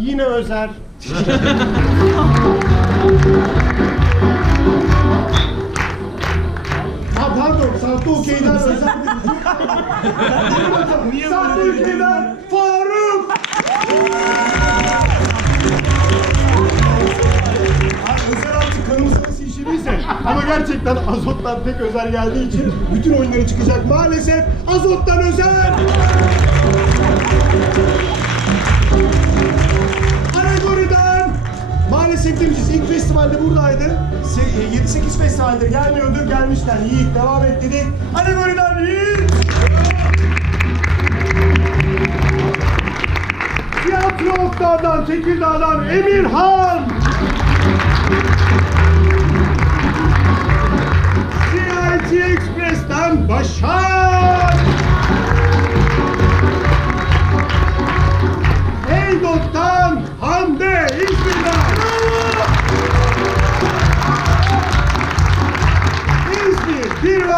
yine Özer. ha pardon, Sartı Okey'den Özer. Sartı Okey'den Faruk. Özer artık kanımsaması işi değilse. Ama gerçekten Azot'tan tek Özer geldiği için bütün oyunları çıkacak. Maalesef Azot'tan Özer. Maalesef demişiz ilk festivalde buradaydı. Se- e, 7-8 festivalde gelmiyordu. Gelmişken Yiğit devam et dedik. Alegori'den Yiğit. Tiyatro Oktav'dan, Tekirdağ'dan Emirhan. CIT Express'ten Başar. Heydot'tan Hande İzmir'den.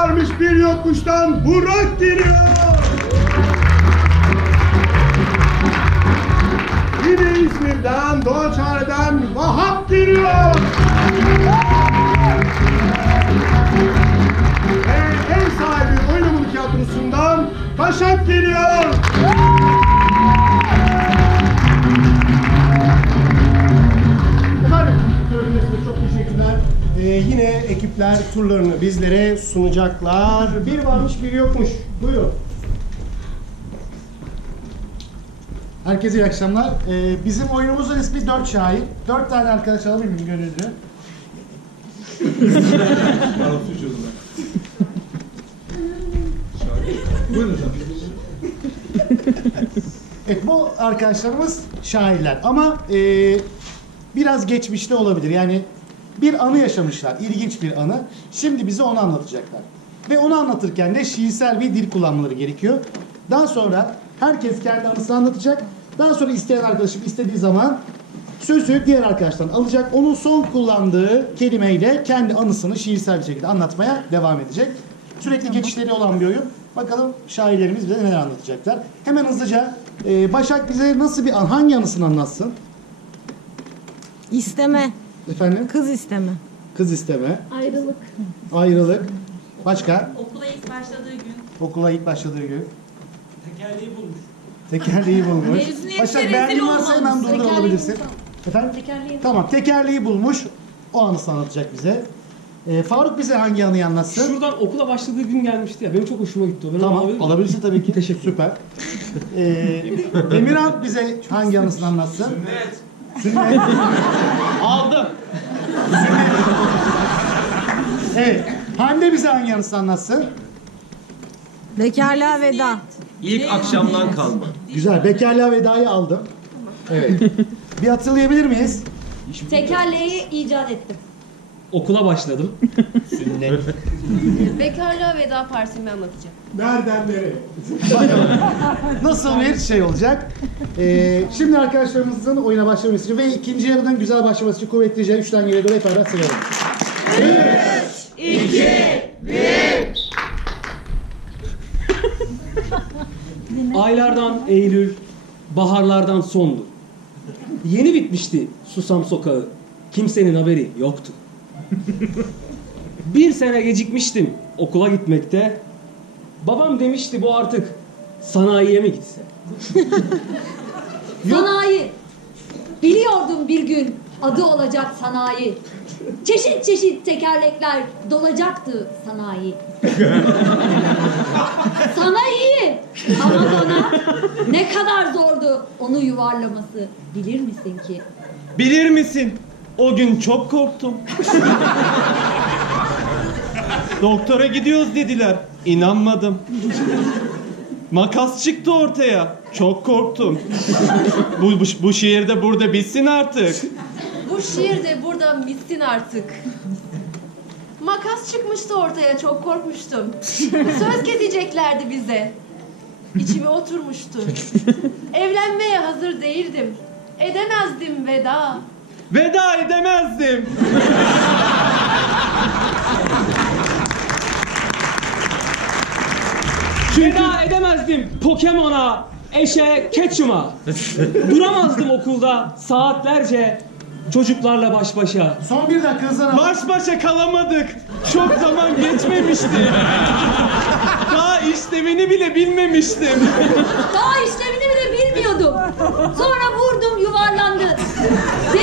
Varmış bir yokmuştan Burak geliyor. Yine İzmir'den Doğaçhane'den Vahap geliyor. Ve ev sahibi Oynamun Tiyatrosu'ndan Başak geliyor. Yine ekipler turlarını bizlere sunacaklar. Bir varmış bir yokmuş. Buyurun. Herkese iyi akşamlar. Ee, bizim oyunumuzun ismi Dört Şair. Dört tane arkadaş alabilir miyim gönüllü? Evet bu arkadaşlarımız şairler ama e, biraz geçmişte olabilir. Yani bir anı yaşamışlar, ilginç bir anı. Şimdi bize onu anlatacaklar. Ve onu anlatırken de şiirsel bir dil kullanmaları gerekiyor. Daha sonra herkes kendi anısını anlatacak. Daha sonra isteyen arkadaşım istediği zaman sözü diğer arkadaştan alacak. Onun son kullandığı kelimeyle kendi anısını şiirsel bir şekilde anlatmaya devam edecek. Sürekli geçişleri olan bir oyun. Bakalım şairlerimiz bize neler anlatacaklar. Hemen hızlıca e, Başak bize nasıl bir an, hangi anısını anlatsın? İsteme. Efendim? Kız isteme. Kız isteme, Ayrılık. ayrılık. Başka? Okula ilk başladığı gün Okula ilk başladığı gün. Tekerleği bulmuş. Tekerleği bulmuş. Başak rezil beğendiğin varsa hemen durdur alabilirsin. Efendim? Tekerleği. Tamam tekerleği bulmuş. O anısını anlatacak bize. Ee, Faruk bize hangi anıyı anlatsın? Şuradan okula başladığı gün gelmişti ya. Benim çok hoşuma gitti o. Ben Tamam alabilir alabilirsin tabii ki. Teşekkür Süper. Ee, Emirhan bize hangi anısını anlatsın? Sünnet. Sünnet. Aldım. Evet. Hande bize hangi anısını anlatsın? Bekarlığa veda. İlk akşamdan kalma. Güzel. Bekarlığa vedayı aldım. Evet. bir hatırlayabilir miyiz? Tekerleği icat ettim. Okula başladım. Bekarlığa veda partisini anlatacağım. Nereden nereye? Nasıl bir şey olacak? Ee, şimdi arkadaşlarımızın oyuna başlaması için ve ikinci yarının güzel başlaması için kuvvetlice üçten geriye doğru hep beraber sayalım. Aylardan Eylül, baharlardan sondu. Yeni bitmişti Susam Sokağı. Kimsenin haberi yoktu. Bir sene gecikmiştim okula gitmekte. Babam demişti bu artık sanayiye mi gitse? Sanayi. Biliyordum bir gün adı olacak sanayi. Çeşit çeşit tekerlekler dolacaktı sanayi. Sana iyi ama bana ne kadar zordu onu yuvarlaması bilir misin ki? Bilir misin? O gün çok korktum. Doktora gidiyoruz dediler. İnanmadım. Makas çıktı ortaya. Çok korktum. Bu, bu, bu şiir de burada bitsin artık. Bu şiir de burada bitsin artık. Makas çıkmıştı ortaya çok korkmuştum. Söz keseceklerdi bize. İçime oturmuştu. Evlenmeye hazır değildim. Edemezdim veda. Veda edemezdim. Veda edemezdim Pokemon'a. eşe keçuma. Duramazdım okulda saatlerce çocuklarla baş başa. Son bir dakika hızlan. Baş başa kalamadık. Çok zaman geçmemişti. Daha işlemini bile bilmemiştim. Daha işlevini bile bilmiyordum. Sonra vurdum yuvarlandı. Bu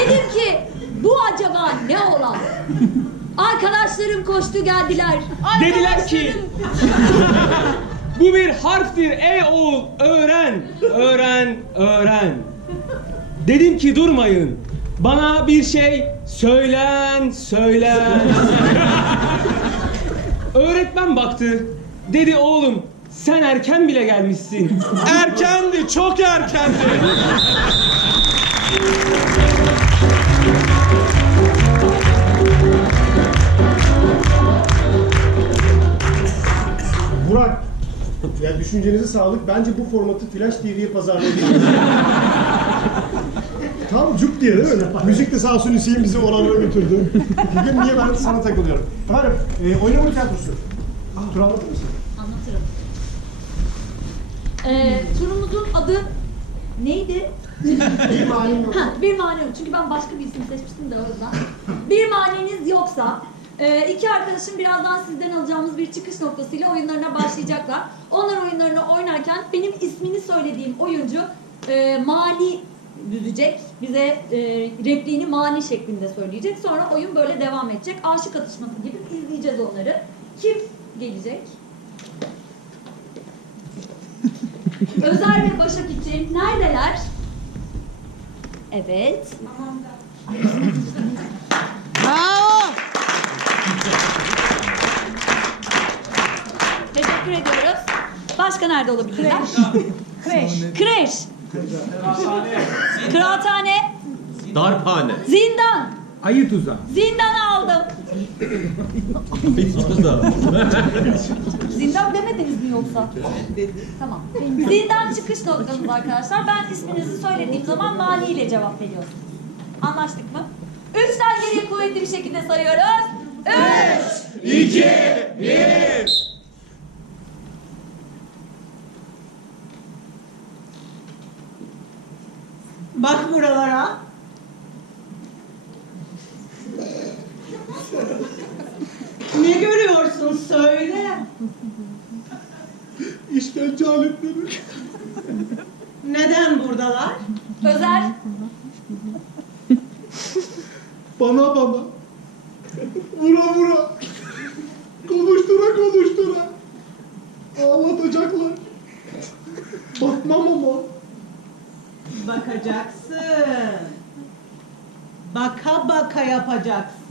ne olan? Arkadaşlarım koştu geldiler. Dediler ki bu bir harftir ey oğul öğren, öğren, öğren. Dedim ki durmayın. Bana bir şey söylen, söylen. Öğretmen baktı. Dedi oğlum sen erken bile gelmişsin. Erkendi, çok erkendi. ya düşüncenize sağlık. Bence bu formatı Flash TV'ye pazarlayabiliriz. Tam cuk diye değil mi? Müzik de sağ olsun Hüseyin bizi oralara götürdü. Bugün niye ben sana takılıyorum? Efendim, e, oynama tiyatrosu. Tur anlatır mısın? Anlatırım. Ee, turumuzun adı neydi? Bir malim yok. Ha, bir mani yok. Çünkü ben başka bir isim seçmiştim de o yüzden. Bir maniniz yoksa e, iki arkadaşım birazdan sizden alacağımız bir çıkış noktasıyla oyunlarına başlayacaklar. Onlar oyunlarını oynarken benim ismini söylediğim oyuncu e, mani düzecek. Bize e, repliğini mani şeklinde söyleyecek. Sonra oyun böyle devam edecek. Aşık atışması gibi izleyeceğiz onları. Kim gelecek? Özer ve Başak için neredeler? Evet. Teşekkür ediyoruz. Başka nerede olabilirler? Kreş. Kreş. Kıraathane. Darphane. Zindan. Ayı tuzağı. Zindan aldım. Zindan demediniz mi yoksa? Tamam. Zindan çıkış noktamız arkadaşlar. Ben isminizi söylediğim zaman mani ile cevap veriyorsunuz. Anlaştık mı? Üçten geriye kuvvetli bir şekilde sayıyoruz. Üç. Bak buralara. Ne görüyorsun söyle. İşkence aletleri. Neden buradalar? Özer. Bana bana.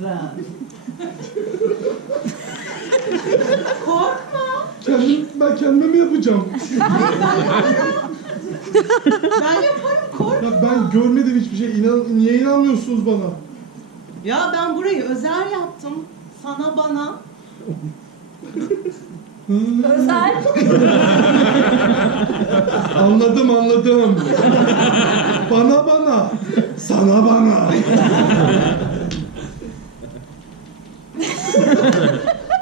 Yapacaksın. Korkma. Kendim, ben kendime mi yapacağım? Ben yaparım korkma. Ya ben görmedim hiçbir şey. İnan, niye inanmıyorsunuz bana? Ya ben burayı özel yaptım. Sana bana. Özer. Anladım anladım. bana bana. Sana bana.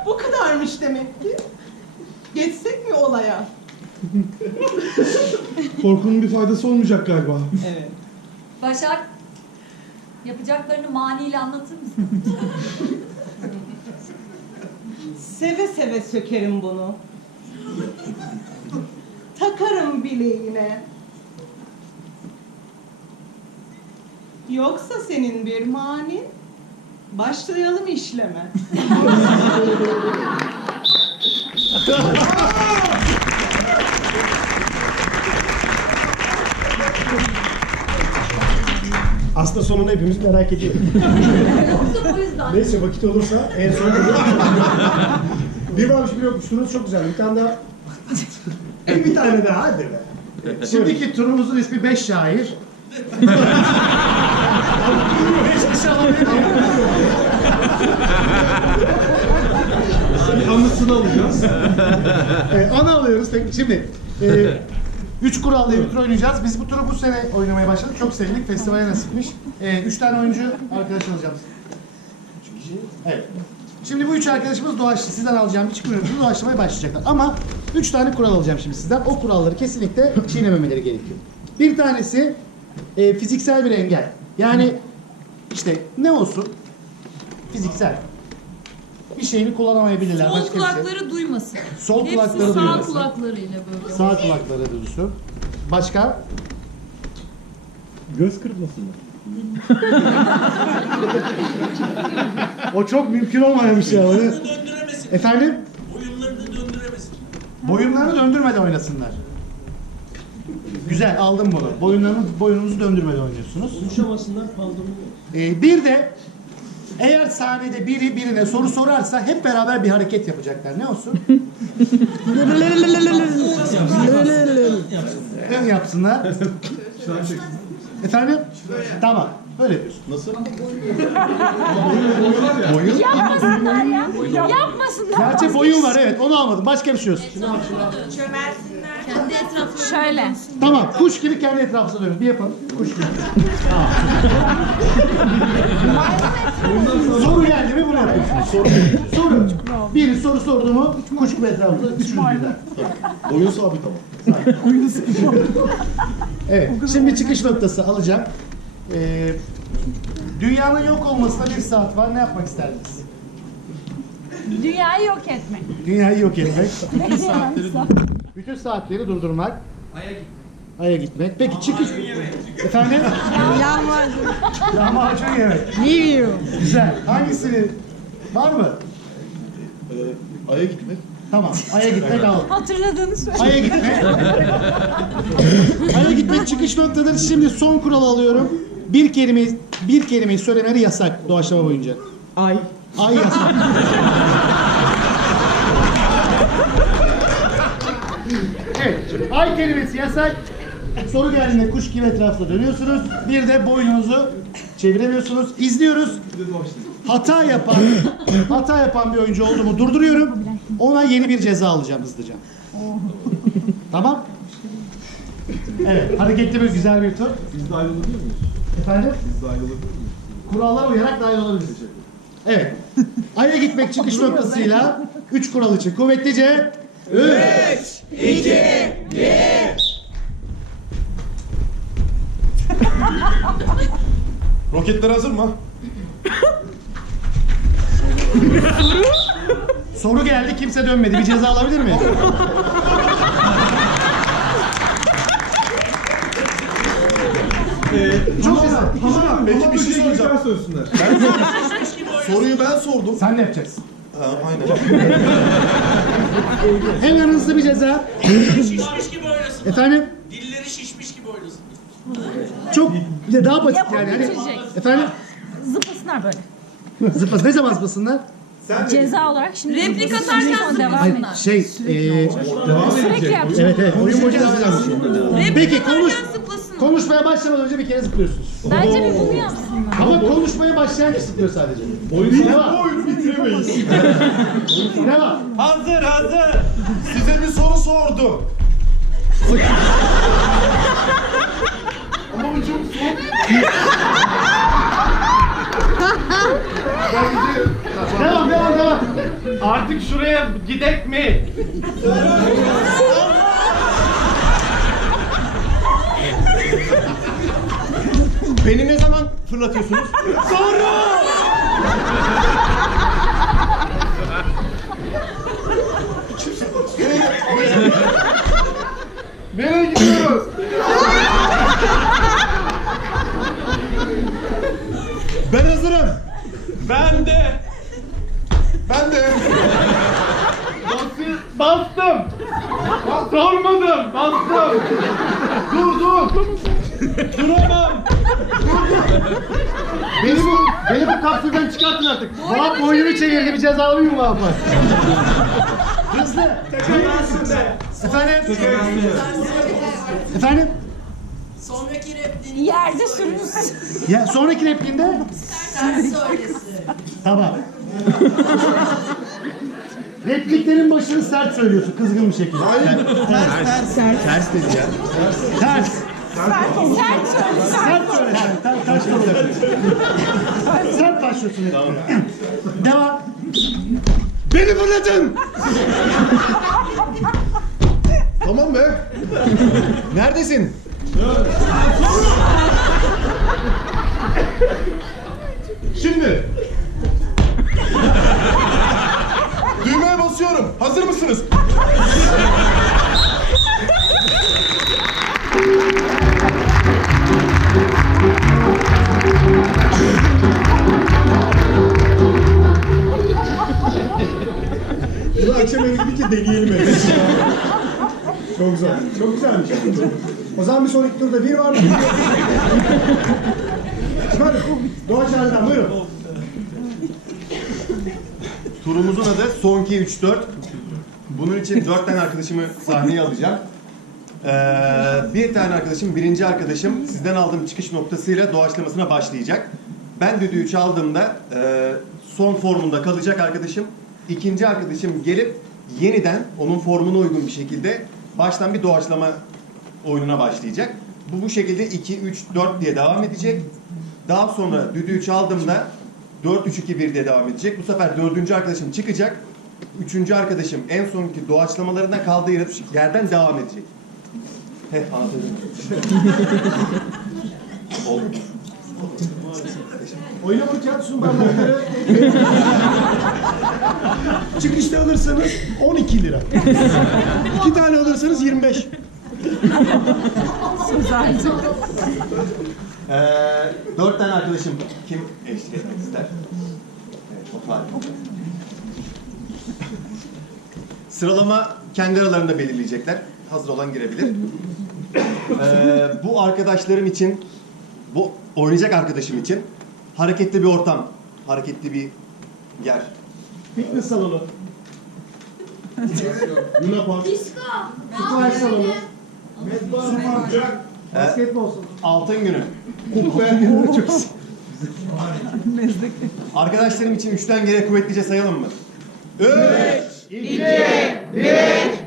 Bu kadarmış demek ki. Geçsek mi olaya? Korkunun bir faydası olmayacak galiba. Evet. Başak. Yapacaklarını maniyle anlatır mısın? Seve seve sökerim bunu. Takarım bileğine. Yoksa senin bir manin. Başlayalım işleme. Aslında sonunu hepimiz merak ediyoruz. Neyse vakit olursa en son Bir varmış bir yokmuş. Turunuz çok güzel. Bir tane daha. bir tane daha hadi be. Şimdiki turumuzun ismi 5 şair. Anısını alacağız. Ee, ana alıyoruz. Şimdi e, üç kural diye bir tur oynayacağız. Biz bu turu bu sene oynamaya başladık. Çok sevdik. Festivale nasipmiş. E, üç tane oyuncu arkadaş alacağız. Evet. Şimdi bu üç arkadaşımız doğaçlı. Sizden alacağım bir çıkıyor. Doğaçlamaya başlayacaklar. Ama Üç tane kural alacağım şimdi sizden. O kuralları kesinlikle çiğnememeleri gerekiyor. Bir tanesi e, fiziksel bir engel. Yani işte ne olsun? Fiziksel. Bir şeyini kullanamayabilirler. Sol başka bir şey. kulakları duymasın. Sol Hepsi kulakları sağ duymasın. kulaklarıyla böyle. Sağ kulakları duysun. Başka? Göz kırpmasınlar. O çok mümkün olmayan bir şey. Öyle. Efendim? Oyunlarını döndüremesin. Boyunlarını döndürmeden oynasınlar. Güzel aldım bunu. Boyunlarını, boyununuzu döndürmeden oynuyorsunuz. Konuşamasınlar kaldırmıyor. Ee, bir de eğer sahnede biri birine soru sorarsa hep beraber bir hareket yapacaklar. Ne olsun? ne yapsınlar? Efendim? Tamam. Böyle diyorsun. Nasıl? boyun? Yapmasınlar ya. Yapmasınlar. Gerçi boyun var evet onu almadım. Başka bir şey olsun. Kendi etraflarına Şöyle. Tamam kuş gibi kendi etrafına dönün. Bir yapalım. Kuş gibi. soru geldi mi bunu yapıyorsunuz. Soru. soru. Biri soru sordu mu kuş gibi etrafında üçünüz birden. Oyun sabit ama. Evet. Şimdi çıkış noktası alacağım. Ee, dünyanın yok olmasına bir saat var. Ne yapmak isterdiniz? Dünyayı yok etmek. Dünyayı yok etmek. Bütün saatleri durdurmak. Ay'a gitmek. Peki çıkış... Efendim? Lahmacun. Lahmacun yemek. Ne Güzel. Hangisini? Var mı? Ay'a gitmek. Tamam. Ay'a gitmek al. Hatırladığını söyle. Ay'a gitmek. Ay'a gitmek çıkış noktadır. Şimdi son kuralı alıyorum. Bir kelime bir kelimeyi söylemeleri yasak doğaçlama boyunca. Ay. Ay yasak. Evet. Ay kelimesi yasak. Soru geldiğinde kuş gibi etrafta dönüyorsunuz. Bir de boynunuzu çeviremiyorsunuz. İzliyoruz. Hata yapan, hata yapan bir oyuncu oldu mu durduruyorum. Ona yeni bir ceza alacağım hızlıca. tamam? Evet, hareketli bir güzel bir tur. Biz de ayrılabilir miyiz? Efendim? Biz de ayrılabilir miyiz? Kurallara uyarak dahil olabiliriz. Evet. Ay'a gitmek çıkış noktasıyla 3 kural için kuvvetlice 3 Roketler hazır mı? Soru geldi kimse dönmedi. Bir ceza alabilir mi? Çok güzel. Tamam, peki bir şey soracağım. Soruyu ben sordum. Sen ne yapacaksın? Ha, aynen. Hemen hızlı bir ceza. Şişmiş gibi oynasın. Efendim? Dilleri şişmiş gibi oynasın. Çok ya daha basit yani. Hani, efendim? Zıplasınlar böyle. Zıplas. Ne zaman zıplasınlar? Ceza olarak şimdi Replik atarken devam Hayır, edin. şey, e, Sürekli yapacağım. evet evet. Oyun boyunca zıplayacağız. replik Peki atarken konuş. zıplasın. Konuşmaya başlamadan önce bir kere zıplıyorsunuz. Bence bir bunu yapsınlar. Ama konuşmaya başlayan kişi zıplıyor sadece. Oyunu, Ne var? bu oyunu bitiremeyiz. Ne var? Hazır hazır. Size bir soru sordum. Ama bu çok soğuk. Devam devam devam. Artık şuraya gidek mi? Beni ne zaman fırlatıyorsunuz? Nereye gidiyoruz? ben hazırım. Ben de. Ben de. Bastım. Sormadım. Bastım. Dur dur. Duramam. Beni bu, beni bu kapsülden çıkartın artık. Vahap boynunu çevirdi bir Vahap'a? Hızlı. Efendim? Efendim? Sonraki repliğini Yerde sürünsün. Ya sonraki repliğinde? sen söylesin. Tamam. Repliklerin başını sert söylüyorsun kızgın bir şekilde. Hayır. Ters, ters. Ters dedi ya. Ters. Sert söyle. Sert söyle. Ters, ters söyle. Sert başlıyorsun. Devam. Beni fırlatın. Tamam be. Neredesin? Şimdi. Düğmeye basıyorum. Hazır mısınız? Deneyelim evet. Çok güzel. Çok güzelmiş. O zaman bir sonraki turda bir var mı? Hadi. Doğa Çağrı'dan buyurun. Turumuzun adı Son 2 3 4. Bunun için 4 tane arkadaşımı sahneye alacağım. Ee, bir tane arkadaşım, birinci arkadaşım sizden aldığım çıkış noktasıyla doğaçlamasına başlayacak. Ben düdüğü çaldığımda e, son formunda kalacak arkadaşım. İkinci arkadaşım gelip yeniden onun formuna uygun bir şekilde baştan bir doğaçlama oyununa başlayacak. Bu bu şekilde 2, 3, 4 diye devam edecek. Daha sonra düdüğü çaldığımda 4, 3, 2, 1 diye devam edecek. Bu sefer dördüncü arkadaşım çıkacak. Üçüncü arkadaşım en sonki doğaçlamalarından kaldığı yer- yerden devam edecek. Heh anlatabildim. Oldu. Oynama tiyatrosunun bardakları çıkışta alırsanız 12 lira. İki tane alırsanız 25. Ee, dört tane arkadaşım kim eşlik etmek ister? Evet. Sıralama kendi aralarında belirleyecekler. Hazır olan girebilir. Ee, bu arkadaşlarım için, bu oynayacak arkadaşım için hareketli bir ortam, hareketli bir yer. Fitness salonu. Luna Park. Spor salonu. Basketbol Altın günü. Çok Arkadaşlarım için üçten geriye kuvvetlice sayalım mı? Üç, iki, bir.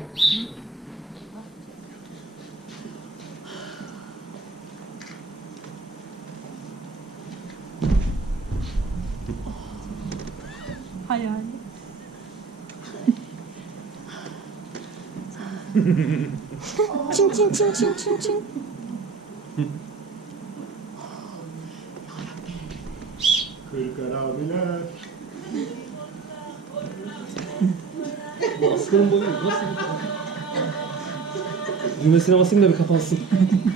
Çin çin çin çin çin çin. Kırk harabiler. Düğmesine basayım da bir kapansın.